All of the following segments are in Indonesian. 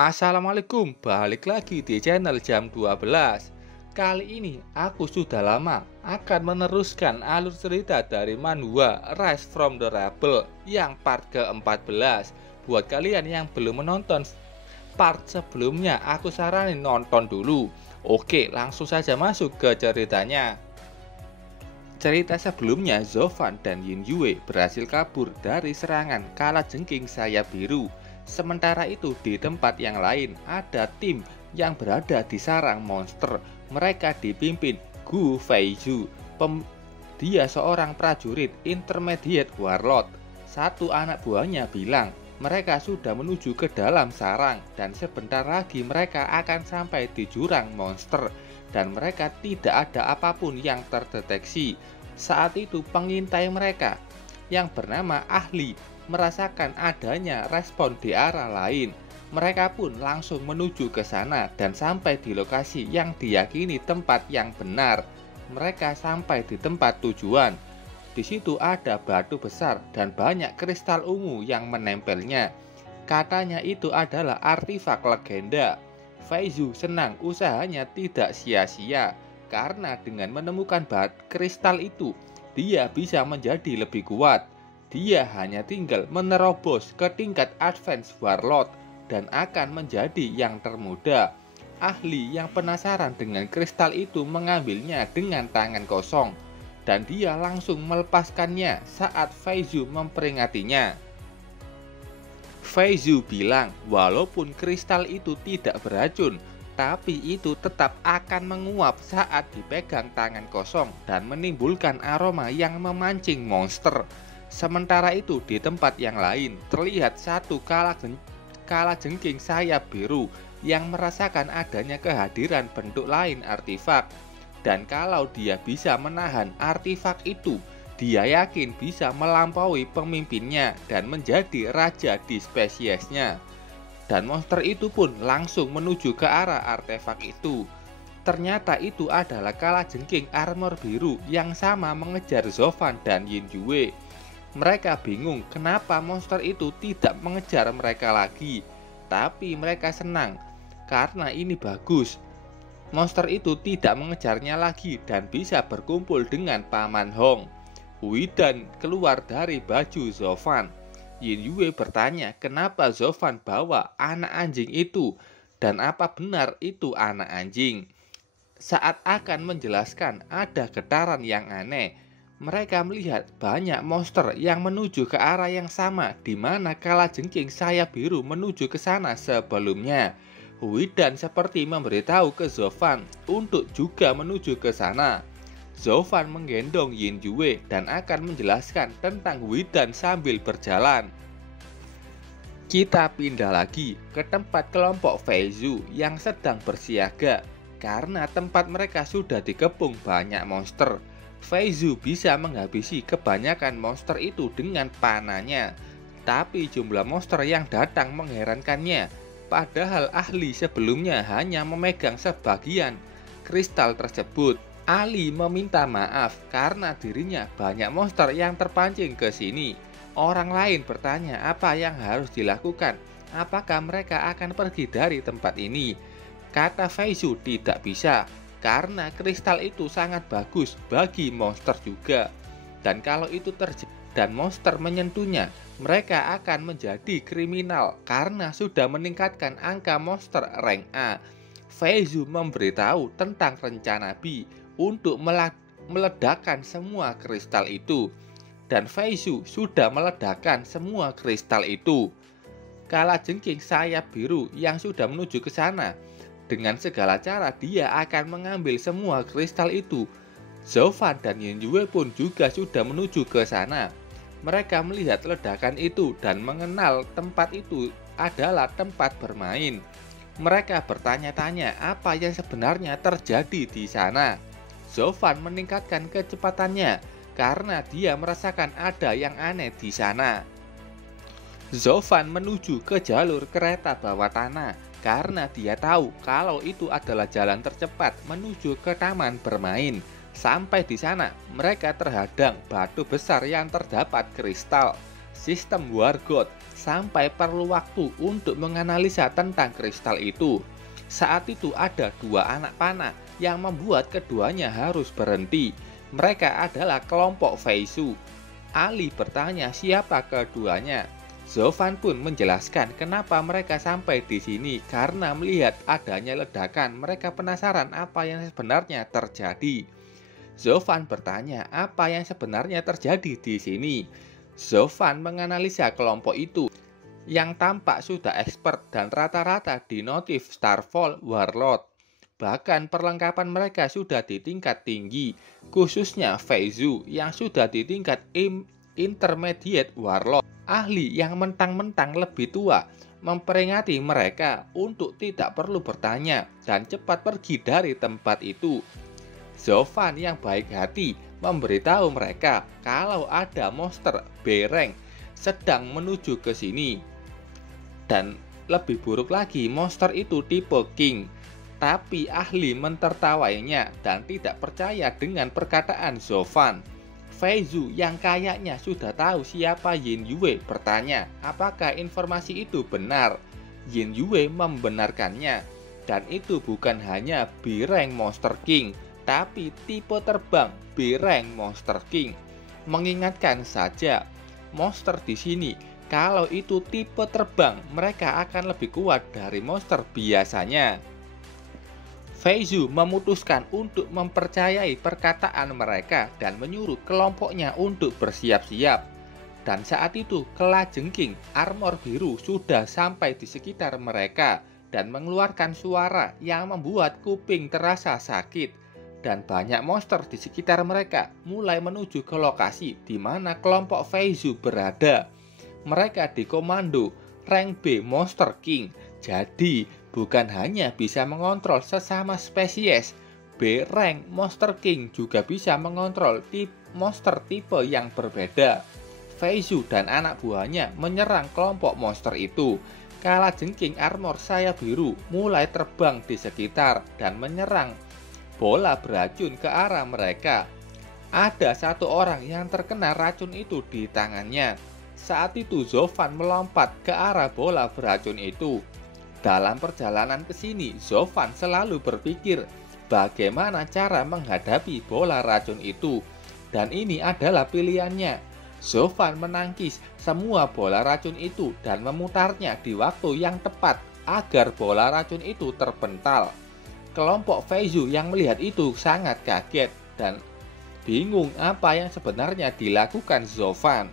Assalamualaikum, balik lagi di channel jam 12. Kali ini aku sudah lama akan meneruskan alur cerita dari manhwa Rise from the Rebel yang part ke-14. Buat kalian yang belum menonton part sebelumnya, aku saranin nonton dulu. Oke, langsung saja masuk ke ceritanya. Cerita sebelumnya, Zofan dan Yin Yue berhasil kabur dari serangan kalajengking sayap biru. Sementara itu di tempat yang lain ada tim yang berada di sarang monster. Mereka dipimpin Gu Feizhu. Dia seorang prajurit intermediate warlord. Satu anak buahnya bilang mereka sudah menuju ke dalam sarang dan sebentar lagi mereka akan sampai di jurang monster dan mereka tidak ada apapun yang terdeteksi. Saat itu pengintai mereka yang bernama Ahli merasakan adanya respon di arah lain. Mereka pun langsung menuju ke sana dan sampai di lokasi yang diyakini tempat yang benar. Mereka sampai di tempat tujuan. Di situ ada batu besar dan banyak kristal ungu yang menempelnya. Katanya itu adalah artefak legenda. Feizhu senang usahanya tidak sia-sia karena dengan menemukan kristal itu, dia bisa menjadi lebih kuat. Dia hanya tinggal menerobos ke tingkat advance warlord dan akan menjadi yang termuda. Ahli yang penasaran dengan kristal itu mengambilnya dengan tangan kosong dan dia langsung melepaskannya saat Feizhu memperingatinya. Feizhu bilang walaupun kristal itu tidak beracun, tapi itu tetap akan menguap saat dipegang tangan kosong dan menimbulkan aroma yang memancing monster. Sementara itu di tempat yang lain terlihat satu kalajengking sayap biru yang merasakan adanya kehadiran bentuk lain artefak. Dan kalau dia bisa menahan artefak itu, dia yakin bisa melampaui pemimpinnya dan menjadi raja di spesiesnya. Dan monster itu pun langsung menuju ke arah artefak itu. Ternyata itu adalah kalajengking armor biru yang sama mengejar Zofan dan Yin Yue. Mereka bingung kenapa monster itu tidak mengejar mereka lagi, tapi mereka senang karena ini bagus. Monster itu tidak mengejarnya lagi dan bisa berkumpul dengan Paman Hong. Huidan keluar dari baju Zofan. Yin Yue bertanya kenapa Zofan bawa anak anjing itu dan apa benar itu anak anjing. Saat akan menjelaskan ada getaran yang aneh. Mereka melihat banyak monster yang menuju ke arah yang sama di mana kalajengking sayap biru menuju ke sana sebelumnya. Huidan seperti memberitahu ke Zofan untuk juga menuju ke sana. Zofan menggendong Yin Yue dan akan menjelaskan tentang Huidan sambil berjalan. Kita pindah lagi ke tempat kelompok Feizhu yang sedang bersiaga karena tempat mereka sudah dikepung banyak monster. Feizhu bisa menghabisi kebanyakan monster itu dengan panahnya, tapi jumlah monster yang datang mengherankannya. Padahal Ahli sebelumnya hanya memegang sebagian kristal tersebut. Ali meminta maaf karena dirinya banyak monster yang terpancing ke sini. Orang lain bertanya apa yang harus dilakukan. Apakah mereka akan pergi dari tempat ini? Kata Feizhu tidak bisa. Karena kristal itu sangat bagus bagi monster juga. Dan kalau itu terjadi dan monster menyentuhnya, mereka akan menjadi kriminal karena sudah meningkatkan angka monster rank A. Feizhu memberitahu tentang rencana B untuk meledakkan semua kristal itu. Dan Feizhu sudah meledakkan semua kristal itu. Kalajengking sayap biru yang sudah menuju ke sana. Dengan segala cara dia akan mengambil semua kristal itu. Zofan dan Yin Yue pun juga sudah menuju ke sana. Mereka melihat ledakan itu dan mengenal tempat itu adalah tempat bermain. Mereka bertanya-tanya apa yang sebenarnya terjadi di sana. Zofan meningkatkan kecepatannya karena dia merasakan ada yang aneh di sana. Zofan menuju ke jalur kereta bawah tanah karena dia tahu kalau itu adalah jalan tercepat menuju ke taman bermain. Sampai di sana, mereka terhadang batu besar yang terdapat kristal. Sistem War God sampai perlu waktu untuk menganalisa tentang kristal itu. Saat itu ada dua anak panah yang membuat keduanya harus berhenti. Mereka adalah kelompok Feizu. Ali bertanya siapa keduanya. Zovan pun menjelaskan kenapa mereka sampai di sini karena melihat adanya ledakan. Mereka penasaran apa yang sebenarnya terjadi. Zovan bertanya apa yang sebenarnya terjadi di sini. Zovan menganalisa kelompok itu yang tampak sudah expert dan rata-rata di notif Starfall Warlord. Bahkan perlengkapan mereka sudah di tingkat tinggi, khususnya Feizu yang sudah di tingkat Intermediate Warlord. Ahli yang mentang-mentang lebih tua memperingati mereka untuk tidak perlu bertanya dan cepat pergi dari tempat itu. Zovan yang baik hati memberitahu mereka kalau ada monster B-Rank sedang menuju ke sini. Dan lebih buruk lagi, monster itu tipe King. Tapi ahli mentertawainya dan tidak percaya dengan perkataan Zovan. Feizu yang kayaknya sudah tahu siapa Yin Yue bertanya apakah informasi itu benar. Yin Yue membenarkannya, dan itu bukan hanya B-Rank Monster King, tapi tipe terbang B-Rank Monster King. Mengingatkan saja, monster di sini kalau itu tipe terbang mereka akan lebih kuat dari monster biasanya. Feizu memutuskan untuk mempercayai perkataan mereka dan menyuruh kelompoknya untuk bersiap-siap. Dan saat itu kelajengking armor biru sudah sampai di sekitar mereka dan mengeluarkan suara yang membuat kuping terasa sakit. Dan banyak monster di sekitar mereka mulai menuju ke lokasi di mana kelompok Feizu berada. Mereka dikomando rank B Monster King, jadi bukan hanya bisa mengontrol sesama spesies, B-Rank Monster King juga bisa mengontrol monster tipe yang berbeda. Feizu dan anak buahnya menyerang kelompok monster itu. Kalajengking armor sayap biru mulai terbang di sekitar dan menyerang bola beracun ke arah mereka. Ada satu orang yang terkena racun itu di tangannya. Saat itu Zovan melompat ke arah bola beracun itu. Dalam perjalanan ke sini, Zovan selalu berpikir bagaimana cara menghadapi bola racun itu. Dan ini adalah pilihannya. Zovan menangkis semua bola racun itu dan memutarnya di waktu yang tepat agar bola racun itu terpental. Kelompok Feizu yang melihat itu sangat kaget dan bingung apa yang sebenarnya dilakukan Zovan.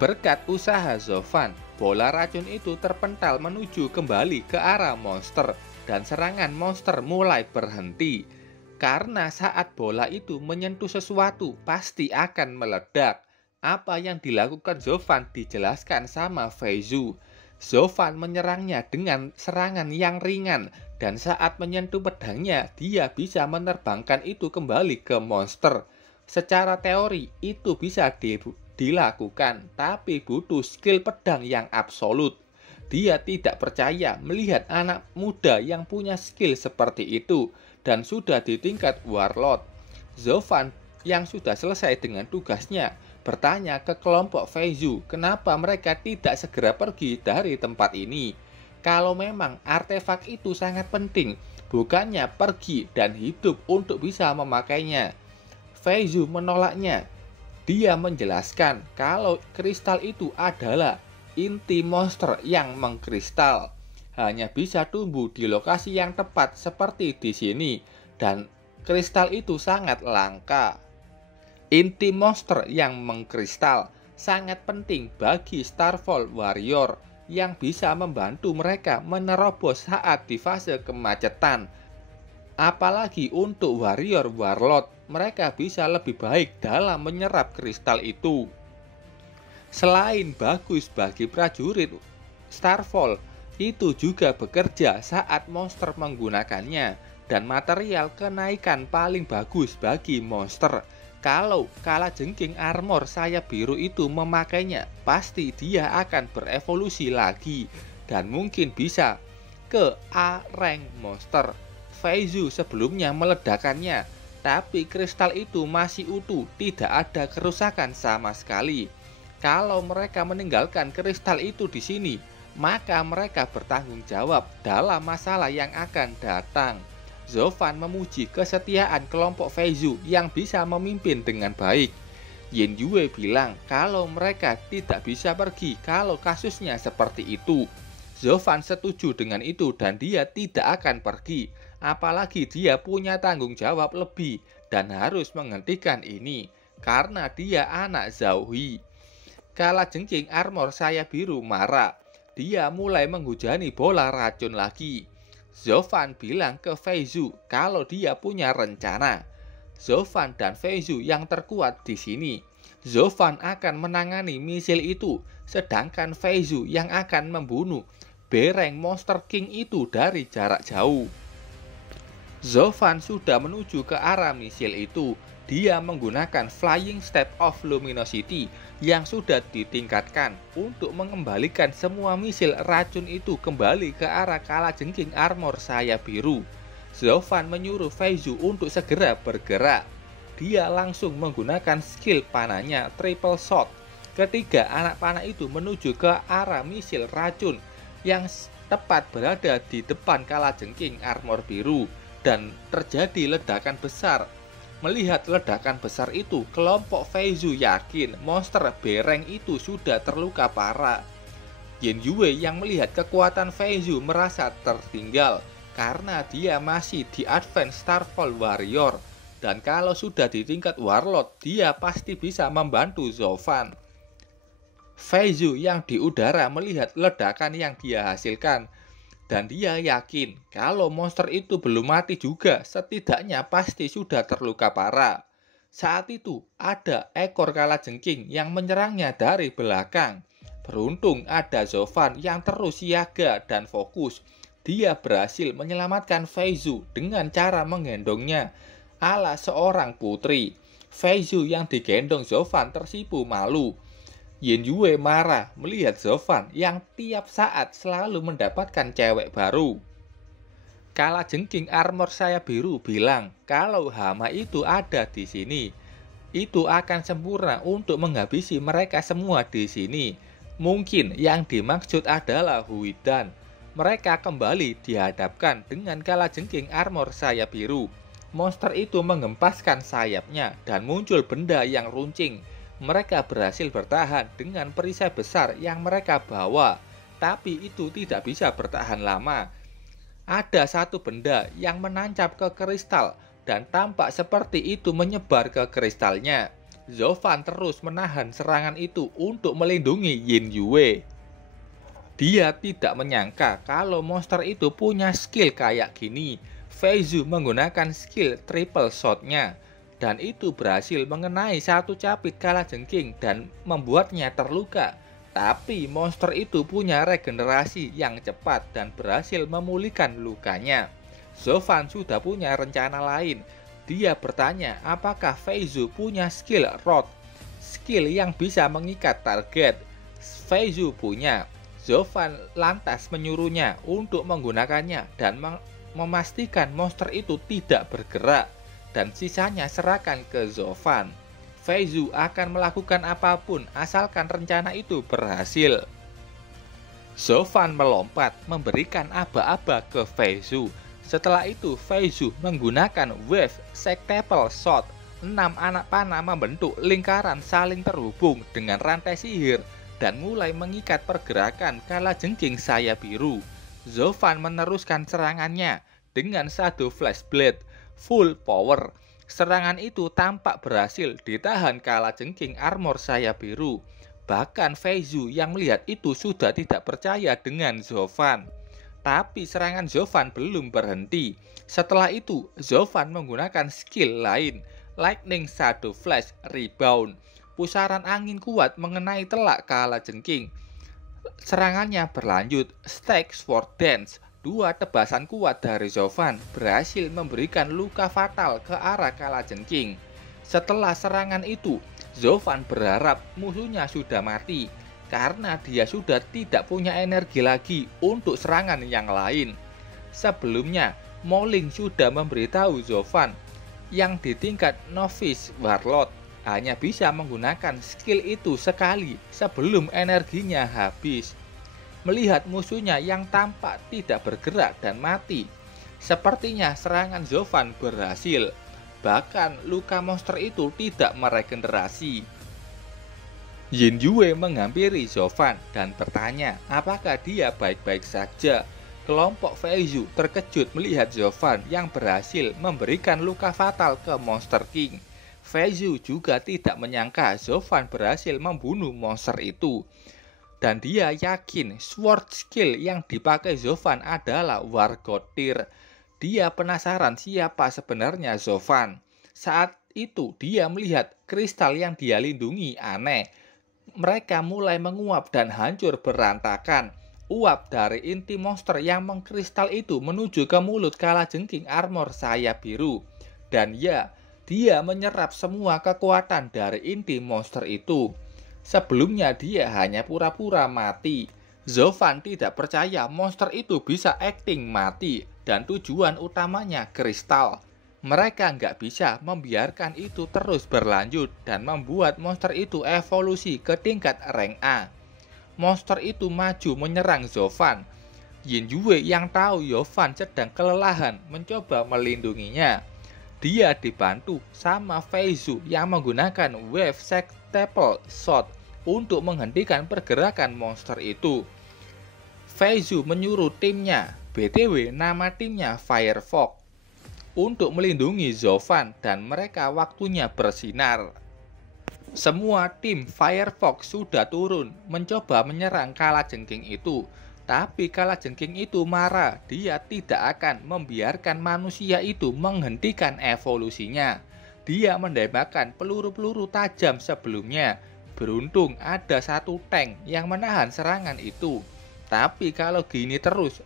Berkat usaha Zovan, bola racun itu terpental menuju kembali ke arah monster dan serangan monster mulai berhenti. Karena saat bola itu menyentuh sesuatu pasti akan meledak. Apa yang dilakukan Zovan dijelaskan sama Feizu. Zovan menyerangnya dengan serangan yang ringan dan saat menyentuh pedangnya dia bisa menerbangkan itu kembali ke monster. Secara teori itu bisa dilakukan, tapi butuh skill pedang yang absolut. Dia tidak percaya melihat anak muda yang punya skill seperti itu dan sudah di tingkat Warlord. Zovan yang sudah selesai dengan tugasnya bertanya ke kelompok Feizu kenapa mereka tidak segera pergi dari tempat ini. Kalau memang artefak itu sangat penting, bukannya pergi dan hidup untuk bisa memakainya. Feizu menolaknya. Dia menjelaskan kalau kristal itu adalah inti monster yang mengkristal. Hanya bisa tumbuh di lokasi yang tepat seperti di sini dan kristal itu sangat langka. Inti monster yang mengkristal sangat penting bagi Starfall Warrior yang bisa membantu mereka menerobos saat di fase kemacetan. Apalagi untuk Warrior Warlord, mereka bisa lebih baik dalam menyerap kristal itu. Selain bagus bagi prajurit, Starfall itu juga bekerja saat monster menggunakannya dan material kenaikan paling bagus bagi monster. Kalau kalajengking armor sayap biru itu memakainya, pasti dia akan berevolusi lagi dan mungkin bisa ke A rank monster. Feizu sebelumnya meledakannya, tapi kristal itu masih utuh, tidak ada kerusakan sama sekali. Kalau mereka meninggalkan kristal itu di sini, maka mereka bertanggung jawab dalam masalah yang akan datang. Zofan memuji kesetiaan kelompok Feizu yang bisa memimpin dengan baik. Yin Yue bilang kalau mereka tidak bisa pergi kalau kasusnya seperti itu. Zofan setuju dengan itu dan dia tidak akan pergi, apalagi dia punya tanggung jawab lebih dan harus menghentikan ini karena dia anak Zhao Hui. Kalajengking armor sayap biru marah. Dia mulai menghujani bola racun lagi. Zofan bilang ke Feizu kalau dia punya rencana. Zofan dan Feizu yang terkuat di sini. Zofan akan menangani misil itu, sedangkan Feizu yang akan membunuh bereng Monster King itu dari jarak jauh. Zofan sudah menuju ke arah misil itu. Dia menggunakan Flying Step of Luminosity yang sudah ditingkatkan untuk mengembalikan semua misil racun itu kembali ke arah kalajengking armor sayap biru. Zofan menyuruh Feizu untuk segera bergerak. Dia langsung menggunakan skill panahnya Triple Shot. Ketiga anak panah itu menuju ke arah misil racun yang tepat berada di depan kalajengking armor biru dan terjadi ledakan besar. Melihat ledakan besar itu, kelompok Feizu yakin monster bereng itu sudah terluka parah. Yin Yue yang melihat kekuatan Feizu merasa tertinggal karena dia masih di Advanced Starfall Warrior. Dan kalau sudah di tingkat Warlord, dia pasti bisa membantu Zofan. Feizu yang di udara melihat ledakan yang dia hasilkan. Dan dia yakin kalau monster itu belum mati juga, setidaknya pasti sudah terluka parah. Saat itu ada ekor kalajengking yang menyerangnya dari belakang. Beruntung ada Zofan yang terus siaga dan fokus. Dia berhasil menyelamatkan Feizu dengan cara menggendongnya ala seorang putri. Feizu yang digendong Zofan tersipu malu. Yin Yue marah melihat Zofan yang tiap saat selalu mendapatkan cewek baru. Kalajengking armor sayap biru bilang kalau hama itu ada di sini, itu akan sempurna untuk menghabisi mereka semua di sini. Mungkin yang dimaksud adalah Huidan. Mereka kembali dihadapkan dengan kalajengking armor sayap biru. Monster itu mengempaskan sayapnya dan muncul benda yang runcing. Mereka berhasil bertahan dengan perisai besar yang mereka bawa, tapi itu tidak bisa bertahan lama. Ada satu benda yang menancap ke kristal dan tampak seperti itu menyebar ke kristalnya. Zofan terus menahan serangan itu untuk melindungi Yin Yue. Dia tidak menyangka kalau monster itu punya skill kayak gini. Feizu menggunakan skill triple shot-nya. Dan itu berhasil mengenai satu capit kalajengking dan membuatnya terluka. Tapi monster itu punya regenerasi yang cepat dan berhasil memulihkan lukanya. Zofan sudah punya rencana lain. Dia bertanya apakah Feizu punya skill Rod, skill yang bisa mengikat target. Feizu punya. Zofan lantas menyuruhnya untuk menggunakannya dan memastikan monster itu tidak bergerak. Dan sisanya serahkan ke Zofan. Feizu akan melakukan apapun asalkan rencana itu berhasil. Zofan melompat memberikan aba-aba ke Feizu. Setelah itu Feizu menggunakan Wave Sectable Shot. 6 anak panah membentuk lingkaran saling terhubung dengan rantai sihir dan mulai mengikat pergerakan kalajengking sayap biru. Zofan meneruskan serangannya dengan satu Flash Blade full power. Serangan itu tampak berhasil ditahan kalajengking armor sayap biru. Bahkan Feizu yang melihat itu sudah tidak percaya dengan Zofan. Tapi serangan Zofan belum berhenti. Setelah itu Zofan menggunakan skill lain, Lightning Shadow Flash Rebound. Pusaran angin kuat mengenai telak kalajengking. Serangannya berlanjut, Stag Sword Dance. 2 tebasan kuat dari Zofan berhasil memberikan luka fatal ke arah kalajengking. Setelah serangan itu, Zofan berharap musuhnya sudah mati karena dia sudah tidak punya energi lagi untuk serangan yang lain. Sebelumnya, Mo Ling sudah memberitahu Zofan yang di tingkat Novice Warlord hanya bisa menggunakan skill itu sekali sebelum energinya habis. Melihat musuhnya yang tampak tidak bergerak dan mati, sepertinya serangan Zovan berhasil. Bahkan luka monster itu tidak meregenerasi. Yin Yue menghampiri Zovan dan bertanya apakah dia baik-baik saja. Kelompok Feizu terkejut melihat Zovan yang berhasil memberikan luka fatal ke Monster King. Feizu juga tidak menyangka Zovan berhasil membunuh monster itu. Dan dia yakin sword skill yang dipakai Zovan adalah War God Tear. Dia penasaran siapa sebenarnya Zovan. Saat itu dia melihat kristal yang dia lindungi aneh. Mereka mulai menguap dan hancur berantakan. Uap dari inti monster yang mengkristal itu menuju ke mulut kalajengking armor sayap biru. Dan ya, dia menyerap semua kekuatan dari inti monster itu. Sebelumnya dia hanya pura-pura mati. Zovan tidak percaya monster itu bisa acting mati dan tujuan utamanya kristal. Mereka nggak bisa membiarkan itu terus berlanjut dan membuat monster itu evolusi ke tingkat rank A. Monster itu maju menyerang Zovan. Yin Yue yang tahu Zovan sedang kelelahan mencoba melindunginya. Dia dibantu sama Feizu yang menggunakan Wave Staple Shot untuk menghentikan pergerakan monster itu. Feizu menyuruh timnya, BTW nama timnya Firefox, untuk melindungi Zovan dan mereka waktunya bersinar. Semua tim Firefox sudah turun mencoba menyerang kalajengking itu. Tapi kalajengking itu marah, dia tidak akan membiarkan manusia itu menghentikan evolusinya. Dia menembakkan peluru-peluru tajam sebelumnya. Beruntung ada satu tank yang menahan serangan itu. Tapi kalau gini terus,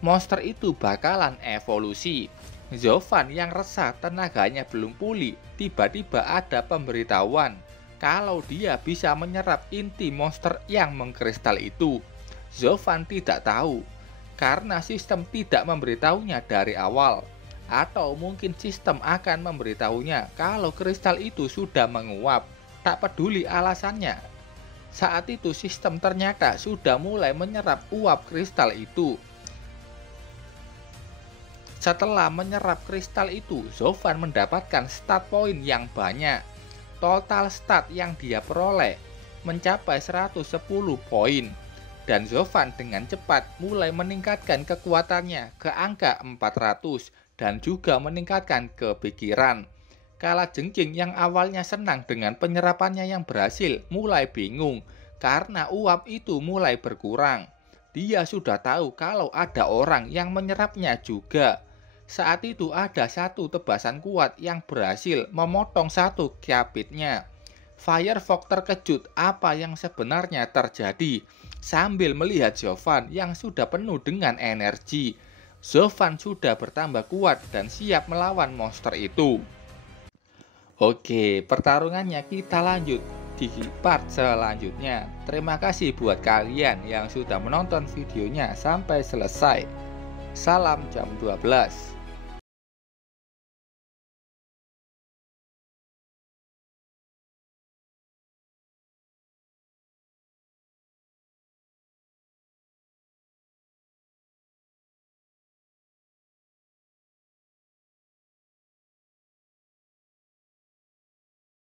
monster itu bakalan evolusi. Zovan yang resah tenaganya belum pulih, tiba-tiba ada pemberitahuan kalau dia bisa menyerap inti monster yang mengkristal itu. Zovan tidak tahu, karena sistem tidak memberitahunya dari awal. Atau mungkin sistem akan memberitahunya kalau kristal itu sudah menguap. Tak peduli alasannya. Saat itu sistem ternyata sudah mulai menyerap uap kristal itu. Setelah menyerap kristal itu, Zovan mendapatkan stat point yang banyak. Total stat yang dia peroleh mencapai 110 poin. Dan Zovan dengan cepat mulai meningkatkan kekuatannya ke angka 400 dan juga meningkatkan kepikiran. Kalajengking yang awalnya senang dengan penyerapannya yang berhasil mulai bingung karena uap itu mulai berkurang. Dia sudah tahu kalau ada orang yang menyerapnya juga. Saat itu ada satu tebasan kuat yang berhasil memotong satu kiapitnya. Firefox terkejut apa yang sebenarnya terjadi sambil melihat Zovan yang sudah penuh dengan energi. Zovan sudah bertambah kuat dan siap melawan monster itu. Oke, pertarungannya kita lanjut di part selanjutnya. Terima kasih buat kalian yang sudah menonton videonya sampai selesai. Salam jam 12.